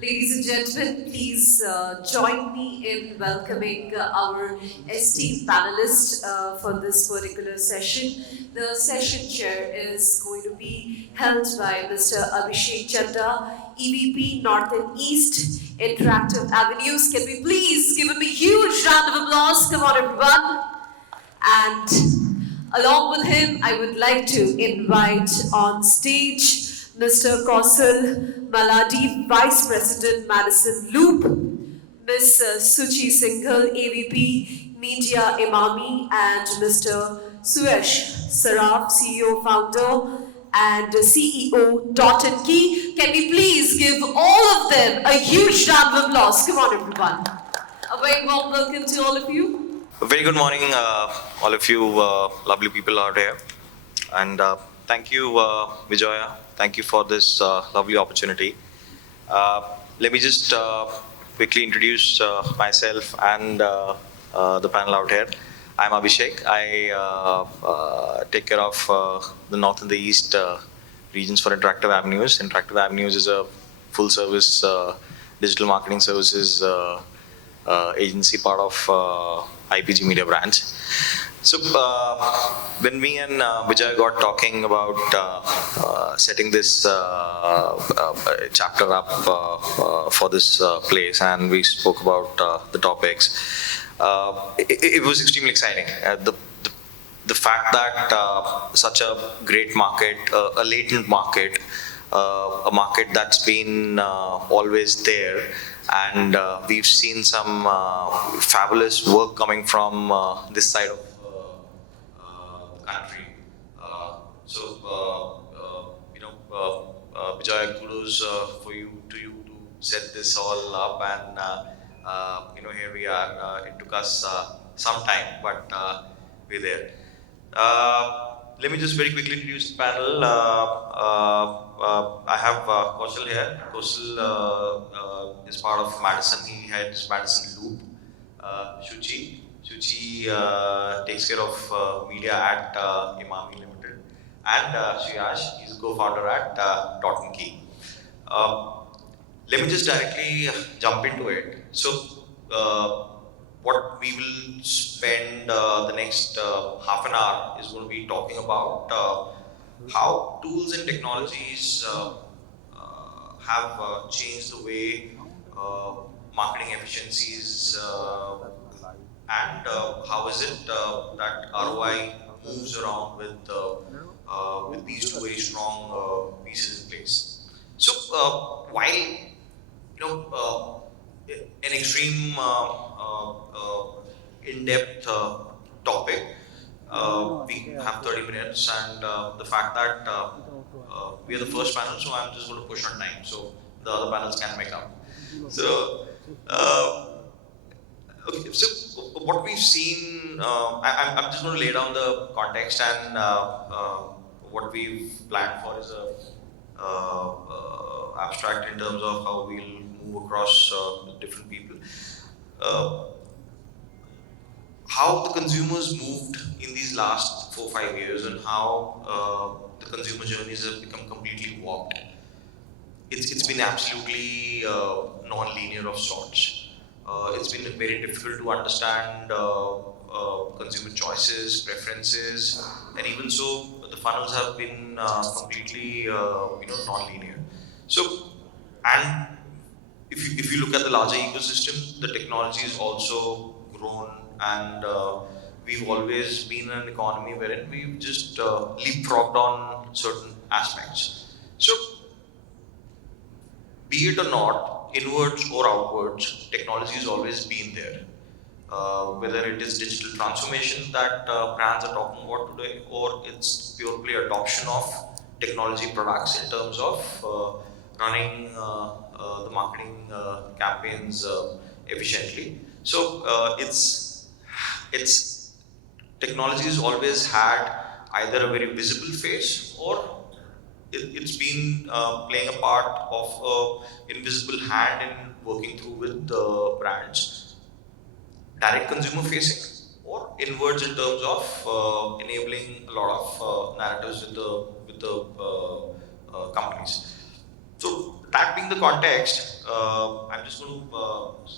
Ladies and gentlemen, please join me in welcoming our esteemed panelists for this particular session. The session chair is going to be held by Mr. Abbhishek Chadha, EVP North and East Interactive Avenues. Can we please give him a huge round of applause? Come on, everyone. And along with him, I would like to invite on stage Mr. Kosal Malladi, Vice President, Madison Loop, Ms. Shuchi Singhal, AVP, Media Emami, and Mr. Suyash Saraf, CEO, Founder, and CEO, Dot and Key. Can we please give all of them a huge round of applause? Come on, everyone. A very warm welcome to all of you. A very good morning, all of you lovely people out here. And thank you, Vijaya. Thank you for this lovely opportunity. Let me just quickly introduce myself and the panel out here. I'm Abhishek. I take care of the North and the East regions for Interactive Avenues. Interactive Avenues is a full-service digital marketing services agency, part of IPG Media branch. So when me and Vijay got talking about setting this chapter up for this place, and we spoke about the topics, it was extremely exciting. The fact that such a great market, a latent market, a market that's been always there, and we've seen some fabulous work coming from this side of the country. Vijay, kudos for you to set this all up, and here we are. It took us some time, but we're there. Let me just very quickly introduce the panel. I have Kosal here. Kosal is part of Madison. He heads Madison Loop. Shuchi takes care of media at Emami Limited. And Suyash, he's a co-founder at Dot and Key. Let me just directly jump into it. So, what we will spend the next half an hour is going to be talking about how tools and technologies have changed the way marketing efficiencies and how is it that ROI moves around with these two very strong pieces in place. So while an extreme in-depth topic, we have 30 minutes, and the fact that we are the first panel, so I'm just going to push on time so the other panels can make up. So, okay, so what we've seen, I'm just going to lay down the context, and what we've planned for is a abstract in terms of how we'll move across different people. How the consumers moved in these last 4-5 years, and how the consumer journeys have become completely warped. It's been absolutely non-linear of sorts. It's been very difficult to understand consumer choices, preferences, and even so, the funnels have been completely non-linear. So, and if you look at the larger ecosystem, the technology has also grown, and we've always been an economy wherein we've just leapfrogged on certain aspects. So, be it or not, inwards or outwards, technology has always been there. Whether it is digital transformation that brands are talking about today, or it's purely adoption of technology products in terms of running the marketing campaigns efficiently. So it's technology has always had either a very visible face, or it's been playing a part of an invisible hand in working through with the brands, direct consumer facing, or inwards in terms of enabling a lot of narratives with the companies. So that being the context, I'm just going to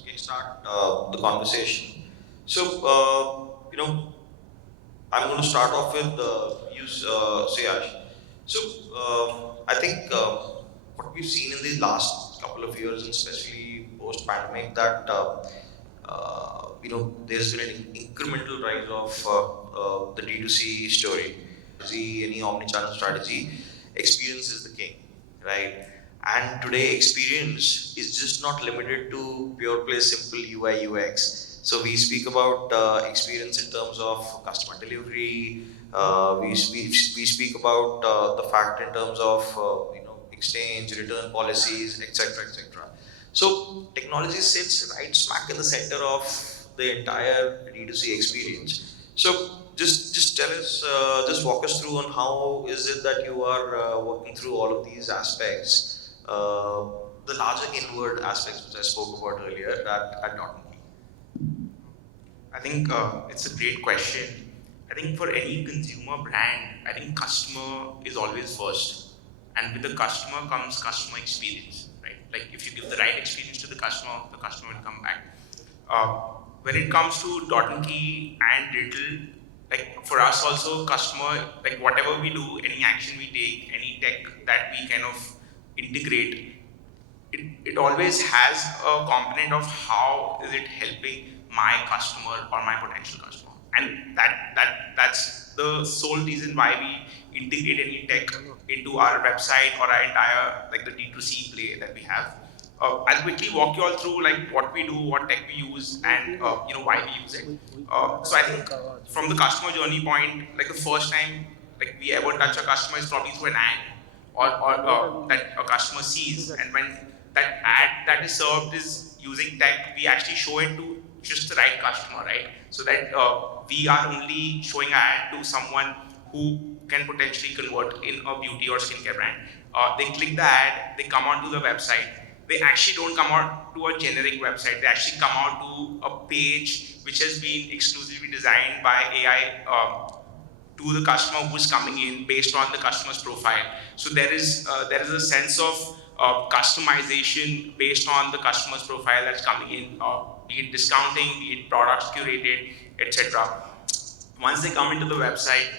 kickstart the conversation. So, I'm going to start off with Suyash. So, I think what we've seen in the last couple of years, and especially post-pandemic, that there's been an incremental rise of the D2C story. See, any omni-channel strategy, experience is the king, right? And today, experience is just not limited to pure play, simple UI UX. So we speak about experience in terms of customer delivery. We speak about the fact in terms of exchange, return policies, etc., etc. So technology sits right smack in the center of the entire D2C experience. So just tell us, just walk us through on how is it that you are working through all of these aspects, the larger inward aspects which I spoke about earlier at Dot. I think it's a great question. I think for any consumer brand, I think customer is always first. And with the customer comes customer experience, right? Like if you give the right experience to the customer will come back. When it comes to Dot and Key and digital, like for us also customer, like whatever we do, any action we take, any tech that we kind of integrate, it always has a component of how is it helping my customer or my potential customer, and that's the sole reason why we integrate any tech into our website or our entire like the D2C play that we have. I'll quickly walk you all through like what we do, what tech we use, and why we use it. So I think from the customer journey point, like the first time like we ever touch a customer is probably through an ad or that a customer sees, and when that ad that is served is using tech, we actually show it to just the right customer, right? So that we are only showing an ad to someone who can potentially convert in a beauty or skincare brand. They click the ad, they come onto the website. They actually don't come out to a generic website. They actually come out to a page which has been exclusively designed by AI to the customer who's coming in based on the customer's profile. So there is a sense of customization based on the customer's profile that's coming in, be it discounting, be it products curated, etc. Once they come into the website,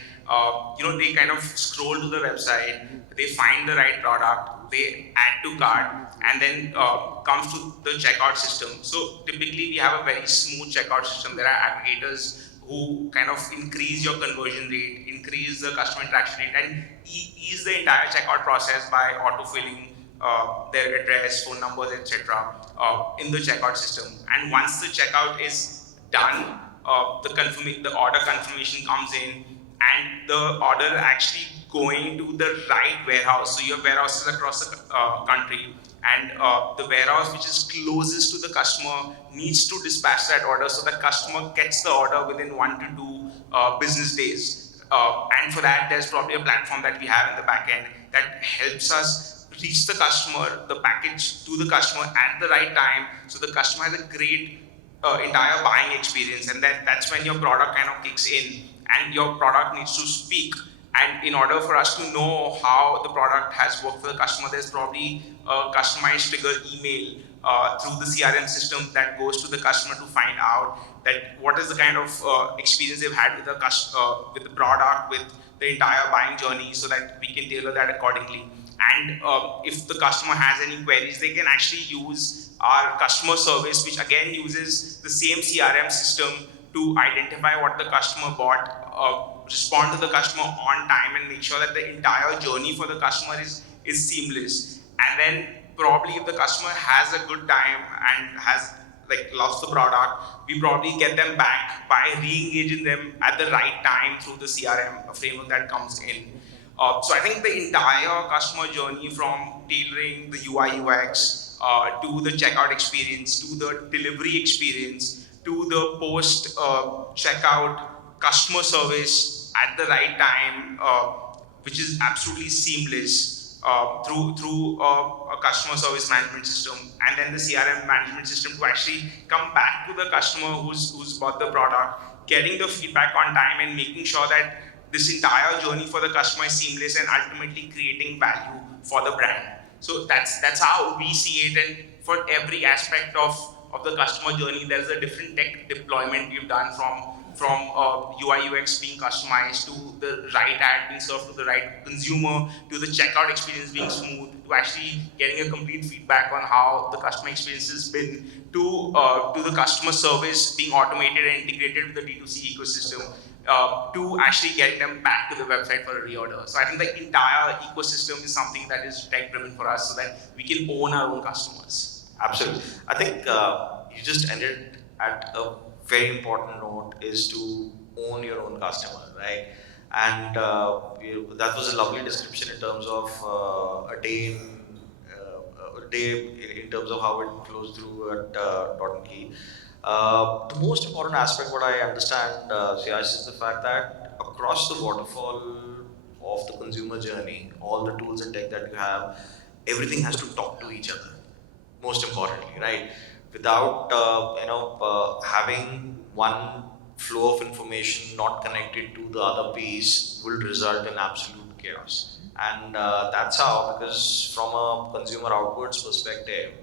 they kind of scroll to the website, they find the right product, they add to cart, and then comes to the checkout system. So typically we have a very smooth checkout system. There are aggregators who kind of increase your conversion rate, increase the customer interaction rate, and ease the entire checkout process by auto-filling their address, phone numbers, etc. In the checkout system. And once the checkout is done, the order confirmation comes in, and the order actually going to the right warehouse. So you have warehouses across the country, and the warehouse which is closest to the customer needs to dispatch that order, so the customer gets the order within 1 to 2 business days. And for that, there's probably a platform that we have in the back end that helps us reach the customer, the package to the customer at the right time, so the customer has a great entire buying experience. And then that's when your product kind of kicks in, and your product needs to speak. And in order for us to know how the product has worked for the customer, there's probably a customized trigger email through the CRM system that goes to the customer to find out that what is the kind of experience they've had with the product, with the entire buying journey, so that we can tailor that accordingly. And if the customer has any queries, they can actually use our customer service, which again uses the same CRM system to identify what the customer bought, respond to the customer on time, and make sure that the entire journey for the customer is seamless. And then probably if the customer has a good time and has loves the product, we probably get them back by re-engaging them at the right time through the CRM framework that comes in. So I think the entire customer journey, from tailoring the UI UX to the checkout experience, to the delivery experience, to the post checkout customer service at the right time, which is absolutely seamless through a customer service management system, and then the CRM management system to actually come back to the customer who's bought the product, getting the feedback on time, and making sure that this entire journey for the customer is seamless and ultimately creating value for the brand. So that's how we see it, and for every aspect of the customer journey, there's a different tech deployment we've done from UI UX being customized to the right ad being served to the right consumer to the checkout experience being smooth to actually getting a complete feedback on how the customer experience has been to the customer service being automated and integrated with the D2C ecosystem to actually getting them back to the website for a reorder. So I think the entire ecosystem is something that is tech driven for us so that we can own our own customers. Absolutely. I think you just ended at a very important note is to own your own customer, right? And that was a lovely description in terms of a day in terms of how it flows through at Dot & Key. The most important aspect, what I understand, Suyash, is the fact that across the waterfall of the consumer journey, all the tools and tech that you have, everything has to talk to each other. Most importantly, right? Without having one flow of information not connected to the other piece will result in absolute chaos. And that's how, because from a consumer outwards perspective,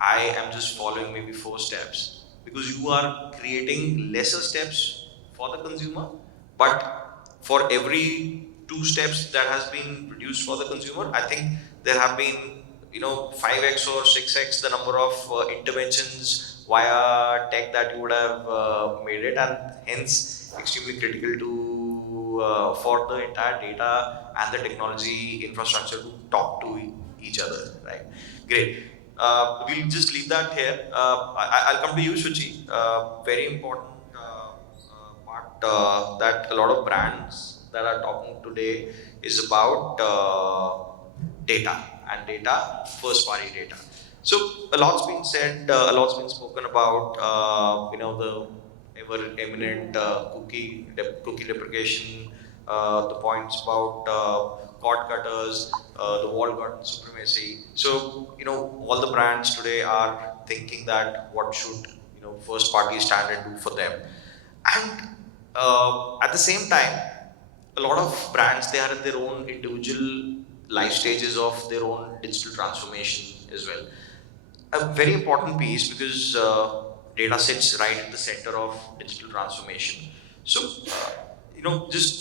I am just following maybe 4 steps. Because you are creating lesser steps for the consumer, but for every 2 steps that has been produced for the consumer, I think there have been 5x or 6x the number of interventions via tech that you would have made it, and hence extremely critical to for the entire data and the technology infrastructure to talk to each other, right? Great. We'll just leave that here. I'll come to you, Shuchi. Very important part that a lot of brands that are talking today is about data and data, first party data. So a lot's been said, a lot's been spoken about, the ever eminent cookie deprecation, the points about cord cutters, the walled garden supremacy. So, all the brands today are thinking that what should, first party standard do for them. And at the same time, a lot of brands, they are in their own individual life stages of their own digital transformation as well. A very important piece because data sits right at the center of digital transformation. So, just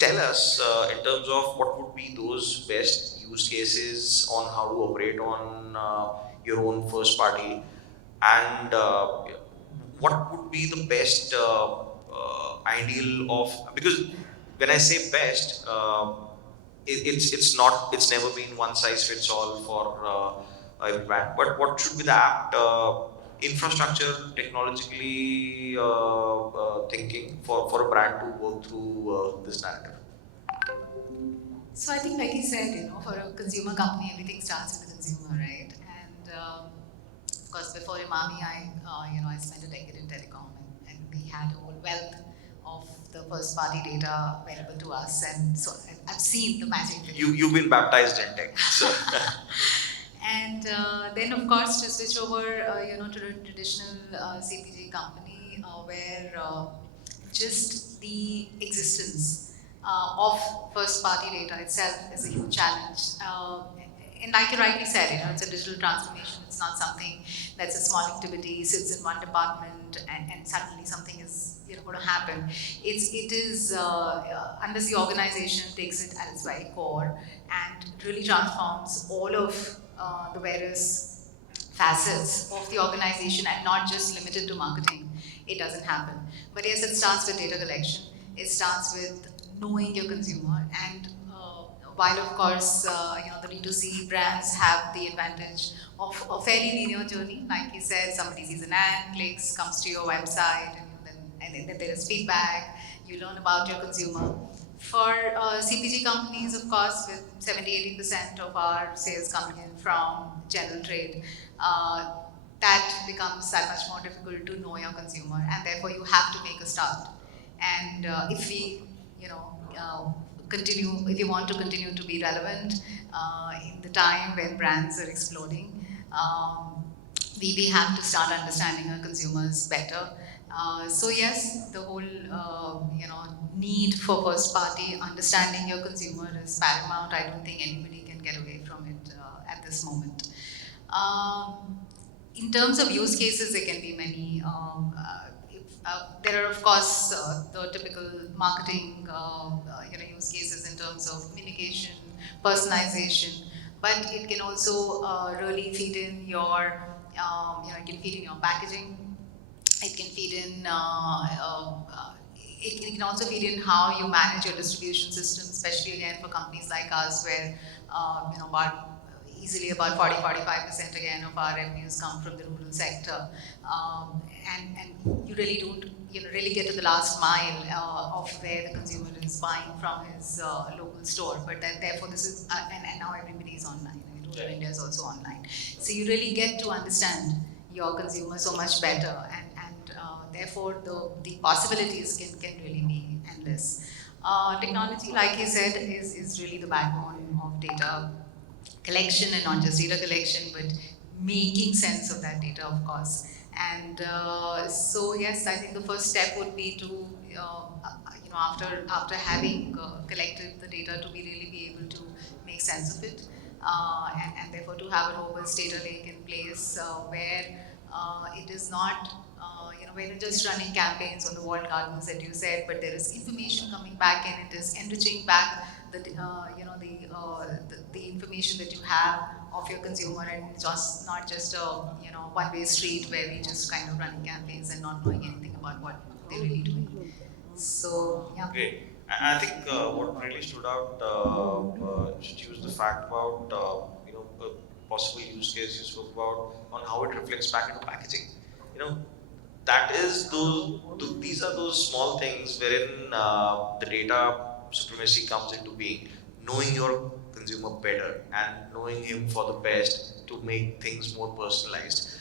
tell us in terms of what would be those best use cases on how to operate on your own first party, and what would be the best ideal of, because when I say best, it's never been one size fits all for every brand, but what should be the apt infrastructure technologically thinking for a brand to work through this narrative? So I think, like he said, for a consumer company, everything starts with the consumer, right? And of course, before Emami, I spent a decade in telecom, and we had a whole wealth of the first party data available to us, and so I've seen the magic. You've been baptized in tech, so. And then, of course, to switch over, to a traditional CPG company where just the existence of first-party data itself is a huge challenge. And like you rightly said, it's a digital transformation. It's not something that's a small activity, sits in one department, and suddenly something is going to happen. It is unless the organization takes it at its very core and really transforms all of the various facets of the organization and not just limited to marketing, it doesn't happen. But yes, it starts with data collection. It starts with knowing your consumer, and while of course the D2C brands have the advantage of a fairly linear journey, like he said, somebody sees an ad, clicks, comes to your website, and then there is feedback. You learn about your consumer. For CPG companies, of course, with 70-80% of our sales coming in from general trade, that becomes that much more difficult to know your consumer, and therefore you have to make a start. And if we, if you want to continue to be relevant in the time when brands are exploding, we have to start understanding our consumers better. So yes, the whole need for first party understanding your consumer is paramount. I don't think anybody can get away from it at this moment. In terms of use cases, there can be many. There are, of course, the typical marketing use cases in terms of communication, personalization, but it can also really feed in your it can feed in your packaging. It can feed in. It can also feed in how you manage your distribution system, especially again for companies like us, where easily about 40-45% again of our revenues come from the rural sector, and you really don't really get to the last mile of where the consumer is buying from his local store. But then therefore this is and now everybody is online. I mean, rural India is also online, so you really get to understand your consumer so much better, and therefore the possibilities can really be endless. Technology, like you said, is really the backbone of data collection, and not just data collection, but making sense of that data, of course. And so yes, I think the first step would be to after having collected the data, to really be able to make sense of it, and therefore to have a robust data lake in place where it is not we're not just running campaigns on the walled gardens that you said, but there is information coming back, and it is enriching back the information that you have of your consumer, and just not just a one-way street where we just kind of running campaigns and not knowing anything about what they're really doing. So yeah. Great. I think what really stood out, Shuchi, was the fact about possible use case you spoke about on how it reflects back into packaging. That is these are those small things wherein the data supremacy comes into being. Knowing your consumer better and knowing him for the best to make things more personalized.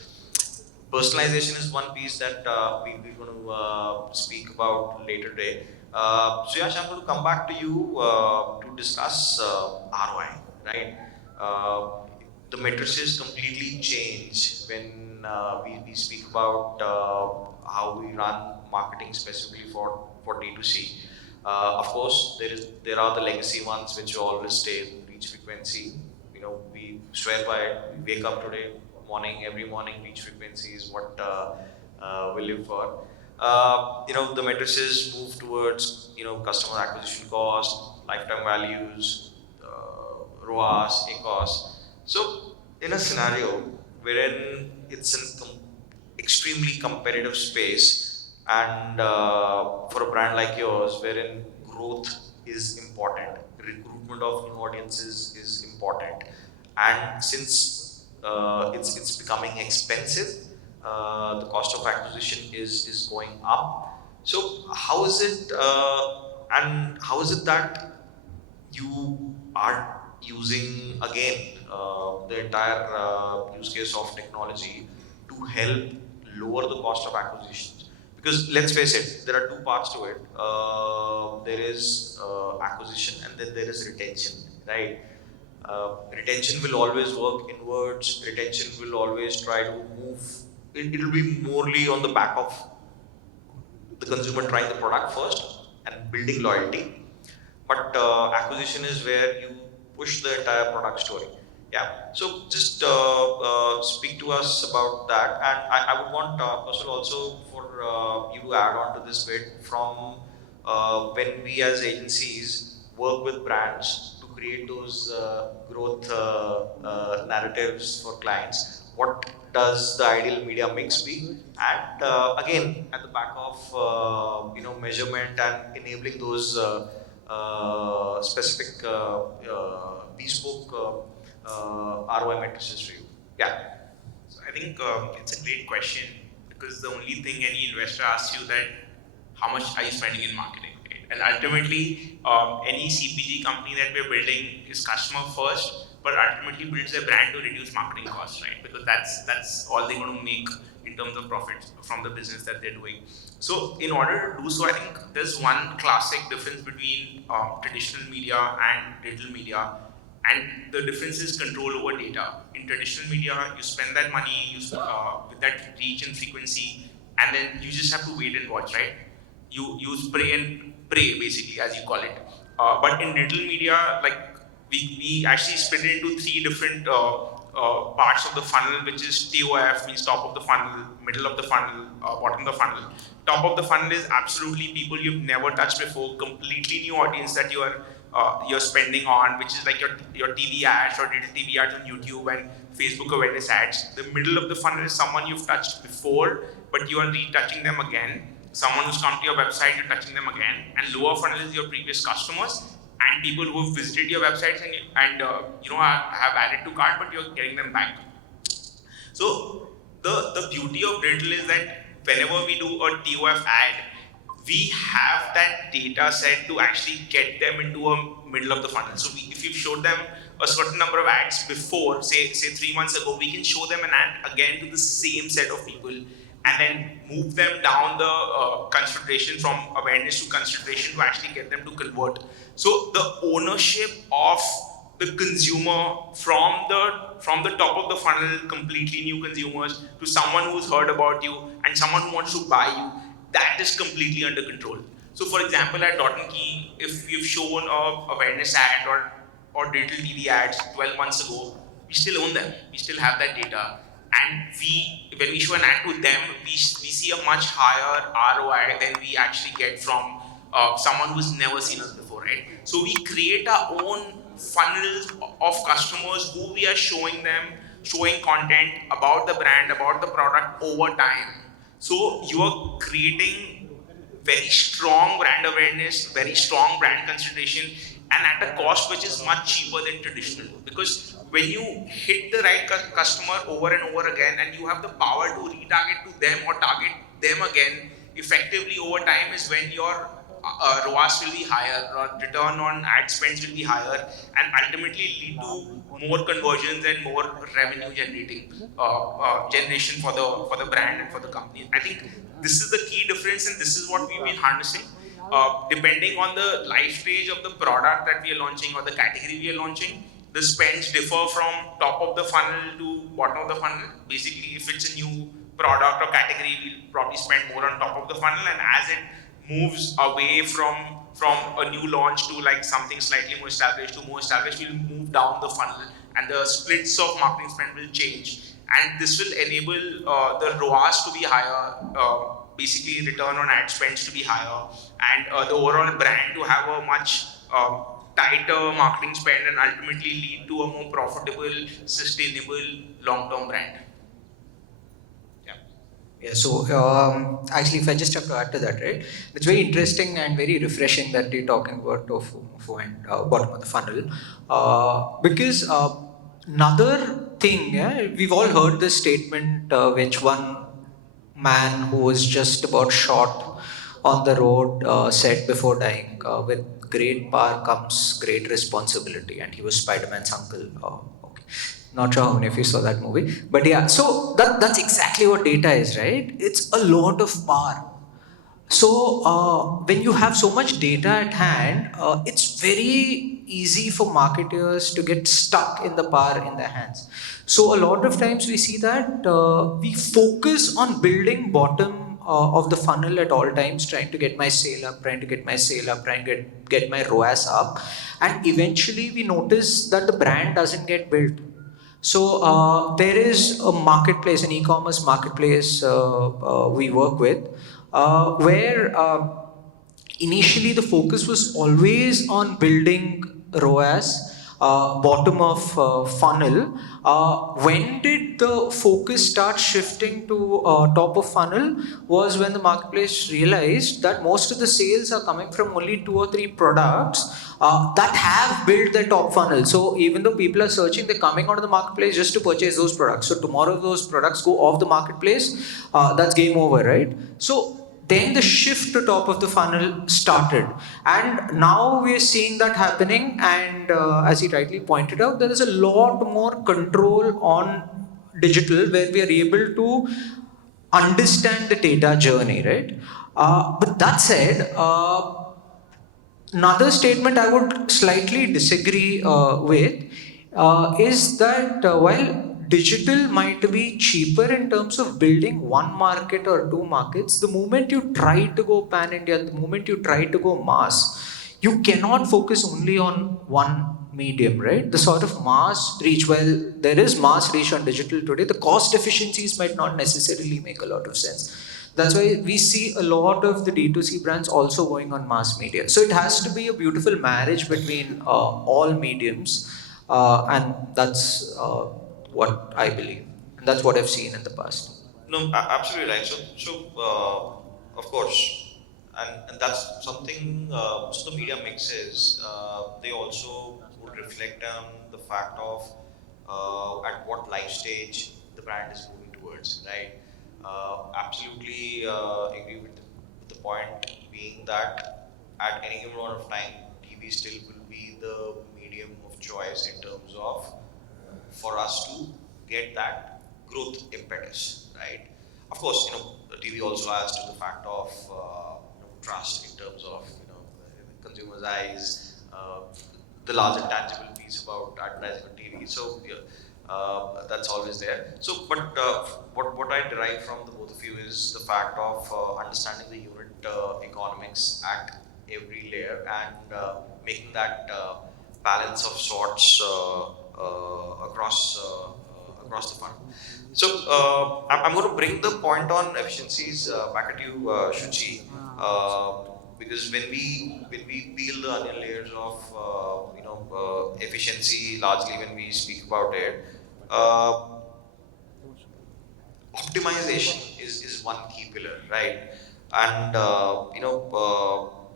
Personalization is one piece that we're going to speak about later today. Suyash, I'm going to come back to you to discuss ROI, right? The matrices completely change when we speak about how we run marketing specifically for D2C. Of course, there are the legacy ones which always stay: reach frequency. We swear by it. We wake up today morning, every morning, reach frequency is what we live for. The matrices move towards customer acquisition cost, lifetime values, ROAS, ACOS. So in a scenario wherein it's an extremely competitive space, and for a brand like yours, wherein growth is important, recruitment of new audiences is important, and since it's becoming expensive, the cost of acquisition is going up. So how is it that you are using again the entire use case of technology to help lower the cost of acquisition? Because let's face it, there are two parts to it. There is acquisition, and then there is retention, right? Retention will always work inwards. Retention will always try to move. It will be morely on the back of the consumer trying the product first and building loyalty. But acquisition is where you push the entire product story. Yeah. So just speak to us about that, and I would want Kosal also for you to add on to this bit from when we as agencies work with brands to create those growth narratives for clients. What does the ideal media mix be? And again, at the back of measurement and enabling those specific bespoke ROI matrices for you. Yeah. So I think it's a great question, because the only thing any investor asks you that how much are you spending in marketing, right? And ultimately, any CPG company that we're building is customer first, but ultimately builds a brand to reduce marketing costs, right? Because that's all they're going to make in terms of profit from the business that they're doing. So in order to do so, I think there's one classic difference between traditional media and digital media, and the difference is control over data. In traditional media, you spend that money with that reach and frequency, and then you just have to wait and watch, right? You spray and pray, basically, as you call it. But in digital media, like we actually split it into three different parts of the funnel, which is TOF, means top of the funnel, middle of the funnel, bottom of the funnel. Top of the funnel is absolutely people you've never touched before, completely new audience that you're spending on, which is like your TV ads or digital TV ads on YouTube and Facebook awareness ads. The middle of the funnel is someone you've touched before, but you are retouching them again. Someone who's come to your website, you're touching them again. And lower funnel is your previous customers and people who have visited your websites and have added to cart, but you're getting them back. So the beauty of digital is that whenever we do a TOF ad, we have that data set to actually get them into a middle of the funnel. So if you've showed them a certain number of ads before, say 3 months ago, we can show them an ad again to the same set of people and then move them down the consideration from awareness to consideration to actually get them to convert. So the ownership of the consumer from the top of the funnel, completely new consumers, to someone who's heard about you and someone who wants to buy you, that is completely under control. So for example, at Dot & Key, if you've shown a awareness ad or digital TV ads 12 months ago, we still own them. We still have that data. And when we show an ad to them, we see a much higher ROI than we actually get from someone who's never seen us before, right? So we create our own funnels of customers who we are showing content about the brand, about the product over time. So you are creating very strong brand awareness, very strong brand consideration, and at a cost which is much cheaper than traditional. Because when you hit the right customer over and over again, and you have the power to retarget to them or target them again effectively over time, is when your ROAS will be higher, or return on ad spends will be higher, and ultimately lead to more conversions and more revenue generation for the brand and for the company. I think this is the key difference, and this is what we've been harnessing. Depending on the life stage of the product that we are launching or the category we are launching, the spends differ from top of the funnel to bottom of the funnel. Basically, if it's a new product or category, we'll probably spend more on top of the funnel, and as it moves away from a new launch to like something slightly more established to more established, we'll move down the funnel, and the splits of marketing spend will change, and this will enable the ROAS to be higher, basically return on ad spends to be higher, and the overall brand to have a much tighter marketing spend, and ultimately lead to a more profitable, sustainable, long-term brand. Yeah, so actually, if I just have to add to that, right, it's very interesting and very refreshing that you're talking about tofu and bottom of the funnel, because another thing, yeah, we've all heard this statement, which one man who was just about shot on the road said before dying, with great power comes great responsibility, and he was Spider-Man's uncle. Not sure how many of you saw that movie, but yeah, so that's exactly what data is, right? It's a lot of power. So when you have so much data at hand, it's very easy for marketers to get stuck in the power in their hands. So a lot of times we see that we focus on building bottom of the funnel at all times, trying to get my sale up, trying to get my ROAS up, and eventually we notice that the brand doesn't get built. So there is a marketplace, an e-commerce marketplace we work with, where initially the focus was always on building ROAS, bottom of funnel. When did the focus start shifting to top of funnel was when the marketplace realized that most of the sales are coming from only 2 or 3 products that have built their top funnel. So even though people are searching, they're coming onto the marketplace just to purchase those products. So tomorrow those products go off the marketplace, that's game over, right? So then the shift to top of the funnel started, and now we are seeing that happening, and as he rightly pointed out, there is a lot more control on digital, where we are able to understand the data journey, right? But that said, another statement I would slightly disagree with is that while digital might be cheaper in terms of building one market or 2 markets, the moment you try to go pan-India, the moment you try to go mass, you cannot focus only on one medium, right? The sort of mass reach, while there is mass reach on digital today, the cost efficiencies might not necessarily make a lot of sense. That's why we see a lot of the D2C brands also going on mass media. So it has to be a beautiful marriage between all mediums, and that's what I believe. And that's what I've seen in the past. No, absolutely right. Of course, and that's something. So the media mixes, they also would reflect on the fact of at what life stage the brand is moving towards, right? Absolutely agree with the point being that at any given point of time, TV still will be the medium of choice in terms of for us to get that growth impetus, right? Of course, the TV also adds to the fact of trust in terms of consumers' eyes, the larger tangible piece about advertising on TV. So yeah, that's always there. So, but what I derive from the both of you is the fact of understanding the unit economics at every layer and making that balance of sorts across the fund. So I'm going to bring the point on efficiencies back at you, Shuchi, because when we peel the onion layers of efficiency, largely when we speak about it, optimization is one key pillar, right? And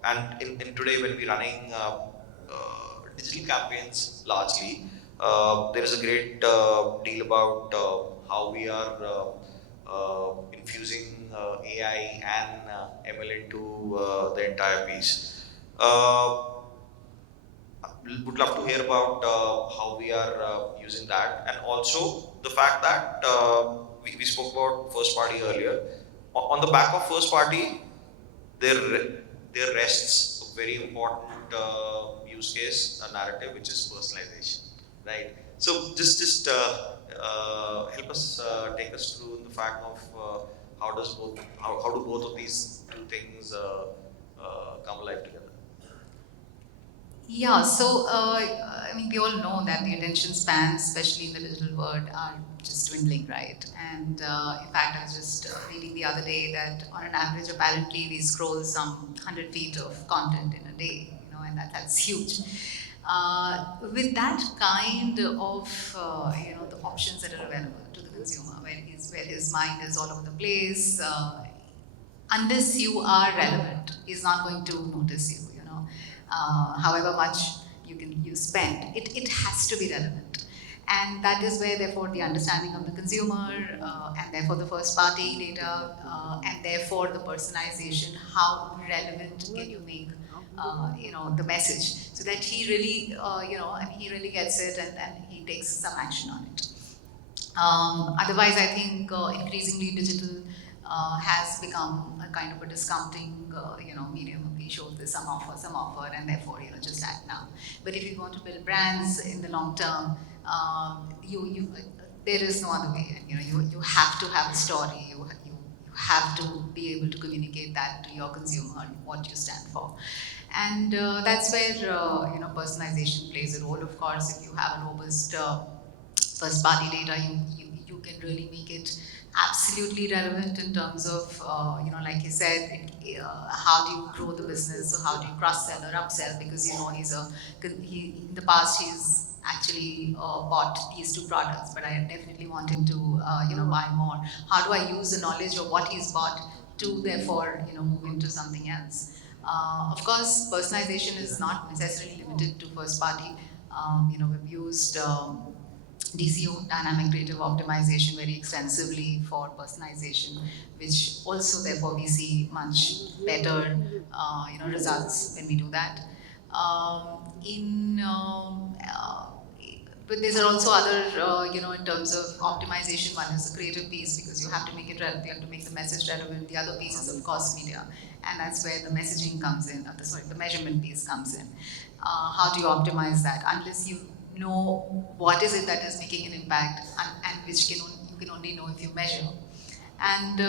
and in today when we're running digital campaigns largely, there is a great deal about how we are infusing AI and ML into the entire piece. Would love to hear about how we are using that, and also the fact that we spoke about first party earlier. On the back of first party, there rests a very important use case, a narrative, which is personalization, right? So just help us take us through the fact of how do both of these two things come alive together. Yeah, so I mean, we all know that the attention spans, especially in the digital world, are just dwindling, right? And in fact, I was just reading the other day that on an average, apparently, we scroll some 100 feet of content in a day, and that's huge. With that kind of the options that are available to the consumer, where his mind is all over the place, unless you are relevant, he's not going to notice you. However much you spend, it has to be relevant, and that is where therefore the understanding of the consumer and therefore the first party data and therefore the personalization, how relevant can you make the message so that he really he really gets it and he takes some action on it. Otherwise, I think increasingly digital has become a kind of a discounting, medium. We show this some offer, and therefore, just act now. But if you want to build brands in the long term, there is no other way. You have to have a story. You have to be able to communicate that to your consumer what you stand for, and that's where personalization plays a role. Of course, if you have a robust first party data, you can really make it absolutely relevant in terms of like you said, how do you grow the business, or how do you cross sell or upsell, because he in the past he's actually bought these two products, but I definitely want him to buy more. How do I use the knowledge of what he's bought to therefore move into something else? Of course, personalization is not necessarily limited to first party. We've used DCO, dynamic creative optimization, very extensively for personalization, which also therefore we see much better results when we do that. But there are also other in terms of optimization. One is the creative piece, because you have to make it relevant, you have to make the message relevant. The other piece is of course media, and that's where the messaging comes in. The measurement piece comes in. How do you optimize that? Unless you know what is it that is making an impact, and which you can only know if you measure. And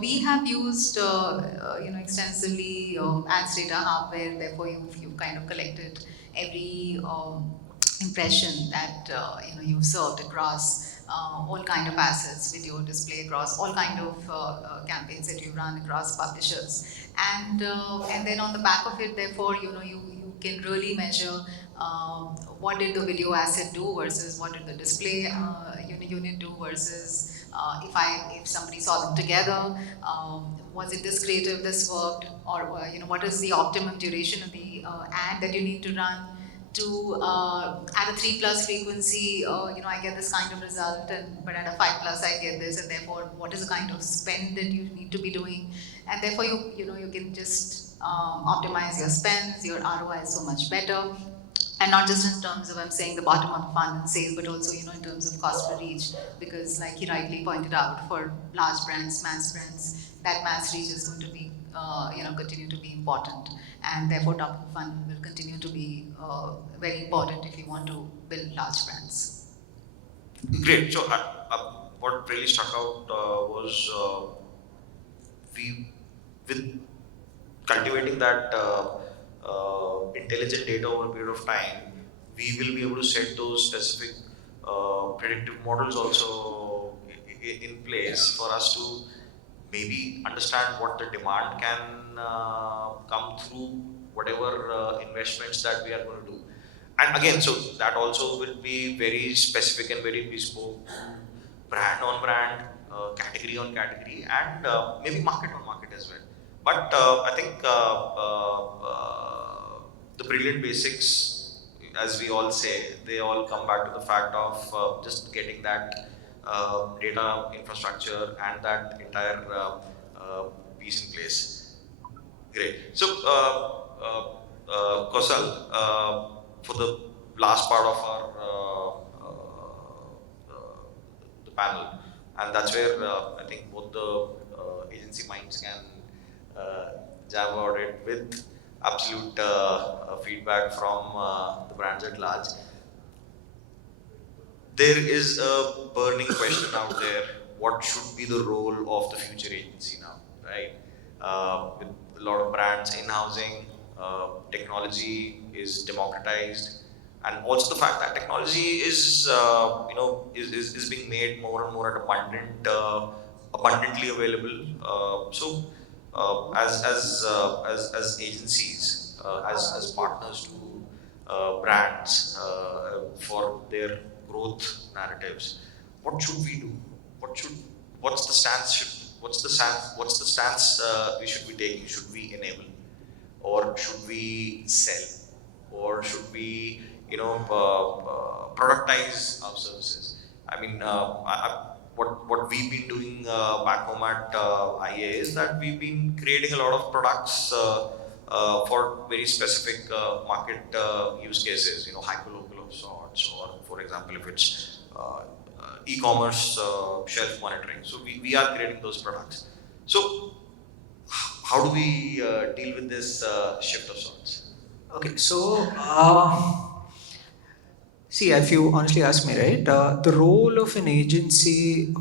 we have used extensively ads data hub, where therefore you've kind of collected every impression that you've served across all kind of assets, video display across all kind of campaigns that you run across publishers, and then on the back of it, therefore, you can really measure what did the video asset do versus what did the display unit do versus if somebody saw them together, was it this creative, this worked, or what is the optimum duration of the ad that you need to run to at a 3+ frequency, I get this kind of result, but at a 5+ I get this, and therefore what is the kind of spend that you need to be doing, and therefore you can just optimize your spends, your ROI is so much better. And not just in terms of, I'm saying, the bottom of the funnel sale, but also, in terms of cost per reach, because like he rightly pointed out, for large brands, mass brands, that mass reach is going to be, continue to be important, and therefore top of the funnel will continue to be very important if you want to build large brands. Great. So, what really struck out was with cultivating that intelligent data over a period of time, we will be able to set those specific predictive models also in place for us to maybe understand what the demand can come through whatever investments that we are going to do. And again, so that also will be very specific and very bespoke, brand on brand, category on category, and maybe market on market as well. But I think the brilliant basics, as we all say, they all come back to the fact of just getting that data infrastructure and that entire piece in place. Great. So, Kosal, for the last part of our the panel, and that's where I think both the agency minds can jam about it with absolute feedback from the brands at large. There is a burning question out there: what should be the role of the future agency now, right? With a lot of brands in-housing, technology is democratized, and also the fact that technology is being made more and more abundantly available. So, as agencies, as partners to brands for their growth narratives, what should we do? What's the stance we should be taking? Should we enable, or should we sell, or should we productize our services? I mean, what we've been doing back home at IA is that we've been creating a lot of products for very specific market use cases, hyperlocal of sorts, or for example, if it's e-commerce shelf monitoring. So we are creating those products. So how do we deal with this shift of sorts? Okay, so see, if you honestly ask me, right, the role of an agency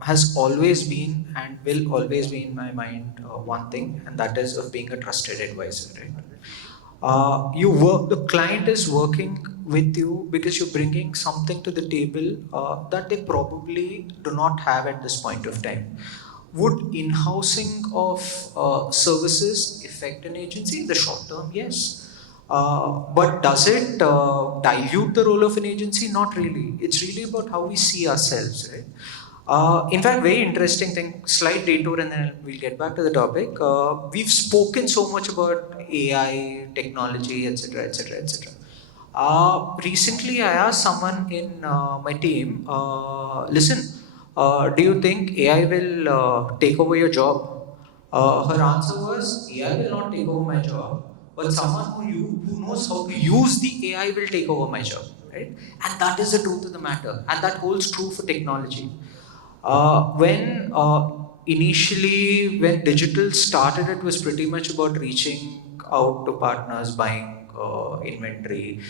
has always been and will always be in my mind one thing, and that is of being a trusted advisor, right? The client is working with you because you're bringing something to the table that they probably do not have at this point of time. Would in-housing of services affect an agency in the short term? Yes. But does it dilute the role of an agency? Not really. It's really about how we see ourselves, right? In fact, very interesting thing, slight detour and then we'll get back to the topic. We've spoken so much about AI, technology, etc., etc., etc. Recently, I asked someone in my team, listen, do you think AI will take over your job? Her answer was, AI will not take over my job, but someone who knows how to use the AI will take over my job, right? And that is the truth of the matter, and that holds true for technology. When initially, when digital started, it was pretty much about reaching out to partners, buying inventory,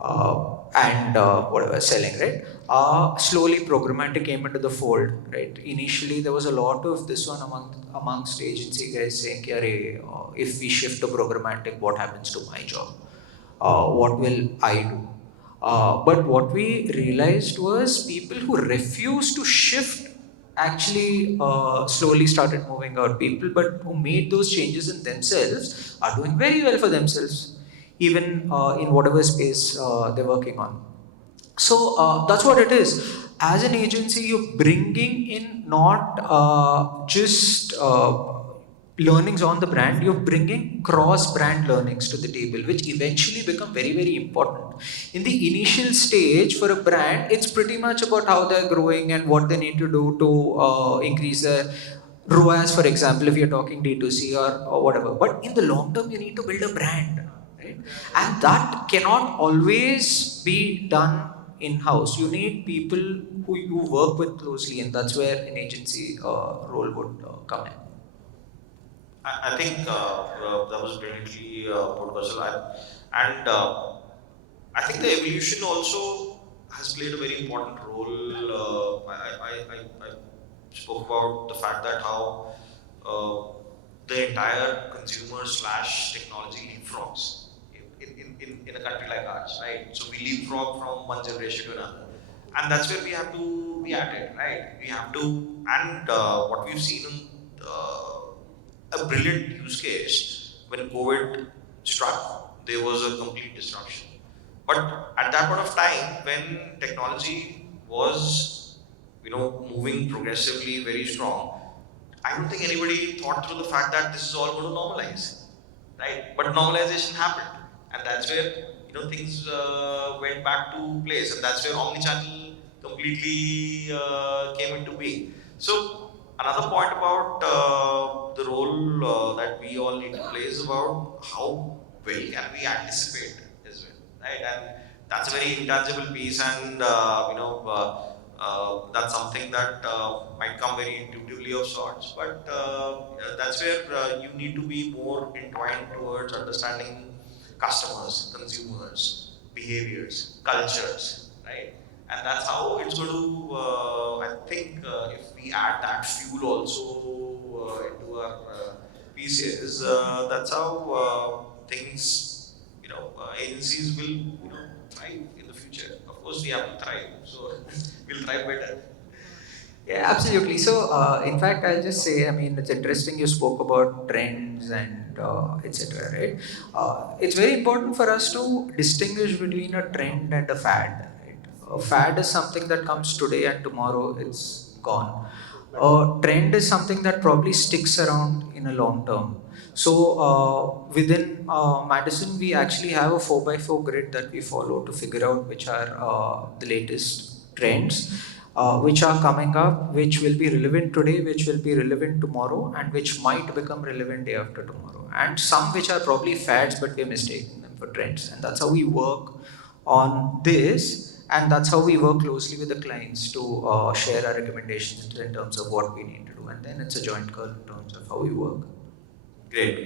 and whatever, selling, right? Slowly programmatic came into the fold, right? Initially there was a lot of this one amongst agency guys saying, if we shift to programmatic, what happens to my job? what will I do? But what we realized was people who refused to shift actually slowly started moving out. People but who made those changes in themselves are doing very well for themselves, even in whatever space they're working on. So that's what it is. As an agency, you're bringing in not just learnings on the brand, you're bringing cross brand learnings to the table, which eventually become very, very important. In the initial stage for a brand, it's pretty much about how they're growing and what they need to do to increase their ROAS, for example, if you're talking D2C or whatever. But in the long term, you need to build a brand, right? And that cannot always be done in-house. You need people who you work with closely, and that's where an agency role would come in. I think that was brilliantly put, Kosal. And I think the evolution also has played a very important role. I spoke about the fact that how the entire consumer slash technology leapfrogs in a country like ours, right? So we leapfrog from one generation to another. And that's where we have to be at it, right? We have to, and what we've seen in a brilliant use case when COVID struck, there was a complete disruption. But at that point of time, when technology was, moving progressively very strong, I don't think anybody thought through the fact that this is all going to normalize, right? But normalization happened, and that's where things went back to place, and that's where omnichannel completely came into being. So another point about the role that we all need to play is about how well can we anticipate as well, right? And that's a very intangible piece, and that's something that might come very intuitively of sorts, but that's where you need to be more entwined towards understanding customers, consumers, behaviors, cultures, right? And that's how it's going to, I think, if we add that fuel also into our pieces, that's how things, agencies will, thrive in the future. Of course, we have to thrive, so we'll thrive better. Yeah, absolutely. So, in fact, I'll just say, I mean, it's interesting you spoke about trends and etc. Right? It's very important for us to distinguish between a trend and a fad. Right? A fad is something that comes today and tomorrow it's gone. A trend is something that probably sticks around in a long term. So within Madison, we actually have a 4x4 grid that we follow to figure out which are the latest trends, which are coming up, which will be relevant today, which will be relevant tomorrow, and which might become relevant day after tomorrow. And some which are probably fads, but we're mistaking them for trends. And that's how we work on this. And that's how we work closely with the clients to share our recommendations in terms of what we need to do. And then it's a joint call in terms of how we work. Great.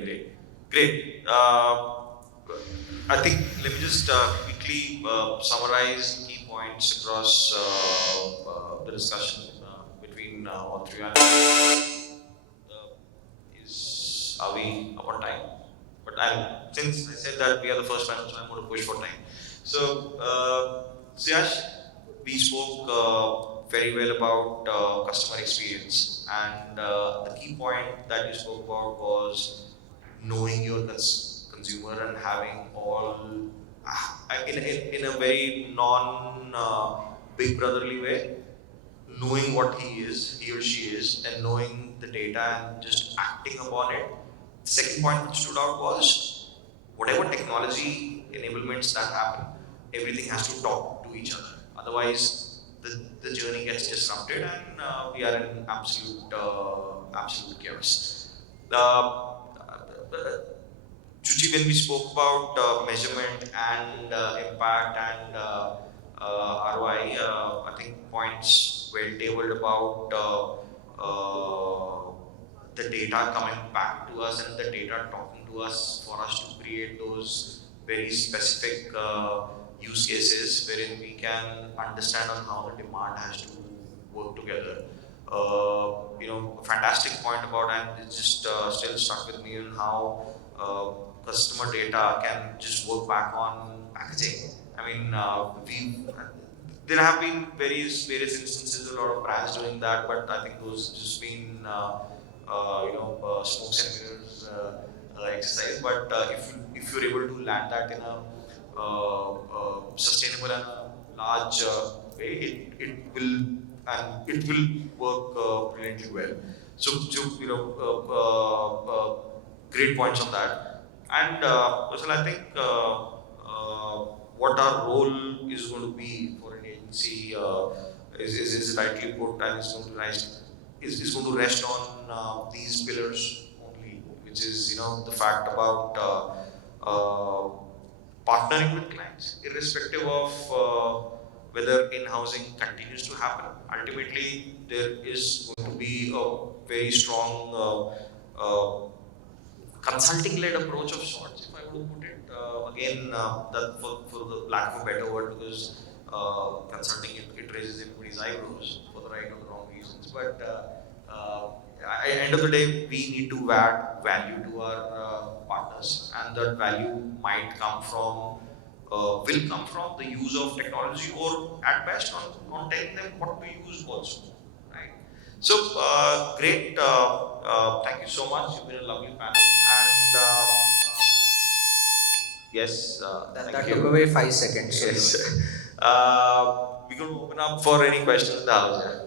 I think let me just quickly summarize key points across the discussion between all three. Are we up on time? But since I said that we are the first panel, so I'm going to push for time. So, Suyash, we spoke very well about customer experience, and the key point that you spoke about was knowing your consumer and having all in a very non big brotherly way, knowing what he or she is, and knowing the data and just acting upon it. The second point that stood out was whatever technology enablements that happen, everything has to talk to each other. Otherwise, the journey gets disrupted, and we are in absolute chaos. Shuchi, when we spoke about measurement and impact and ROI, I think points were tabled about the data coming back to us and the data talking to us for us to create those very specific use cases wherein we can understand on how the demand has to work together. A fantastic point about, and it's just still stuck with me, on how customer data can just work back on packaging. I mean, there have been various instances, a lot of brands doing that, but I think those just been smokes and mirrors exercise. But if you're able to land that in a sustainable and a large way, it will work brilliantly well. So great points on that. And Kosal, I think what our role is going to be for an agency is rightly put, and is going to rest on these pillars only, which is the fact about partnering with clients, irrespective of whether in-housing continues to happen. Ultimately, there is going to be a very strong consulting-led approach of sorts, if I would put it. Again, that for the lack of a better word, because consulting it raises everybody's eyebrows for the right or the wrong reasons. But at the end of the day, we need to add value to our partners, and that value might come from, will come from the use of technology, or at best on telling them what to use also, right? So great, thank you so much. You've been a lovely panel, and yes, That took away 5 seconds. yes. We're going to open up for any questions in the house. Yeah?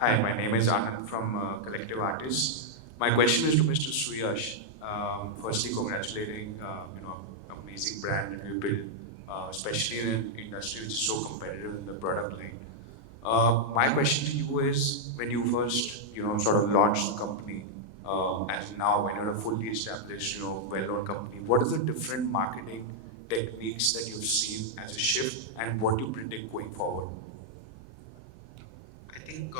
Hi, my name is Anand from Collective Artists. My question is to Mr. Suyash. Firstly, congratulating amazing brand that you built, especially in an industry which is so competitive in the product line. My question to you is, when you first sort of launched the company, and now when you're a fully established well-known company, what are the different marketing techniques that you've seen as a shift, and what do you predict going forward? I think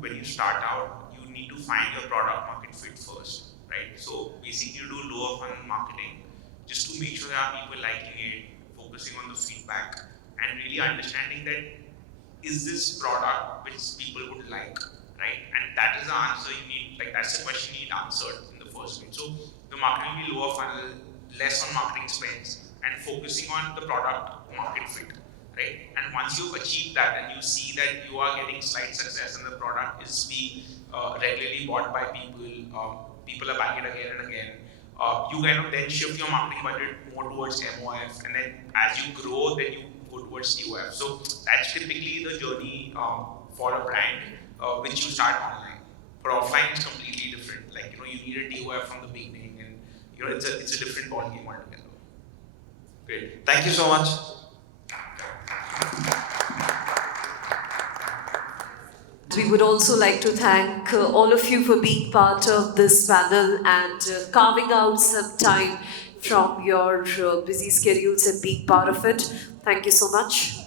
when you start out, you need to find your product market fit first, right? So basically, you do lower funnel marketing just to make sure there are people liking it, focusing on the feedback, and really understanding that is this product which people would like, right? And that is the answer you need. Like that's the question you need answered in the first place. So the marketing will be lower funnel, less on marketing spends, and focusing on the product market fit. Right? And once you've achieved that and you see that you are getting slight success and the product is being regularly bought by people, people are buying it again and again, you kind of then shift your marketing budget more towards MOF, and then as you grow, then you go towards TOF. So that's typically the journey for a brand which you start online. For offline, it's completely different. Like you need a TOF from the beginning, and it's a different ball game altogether. Great. Thank you so much. We would also like to thank all of you for being part of this panel and carving out some time from your busy schedules and being part of it. Thank you so much.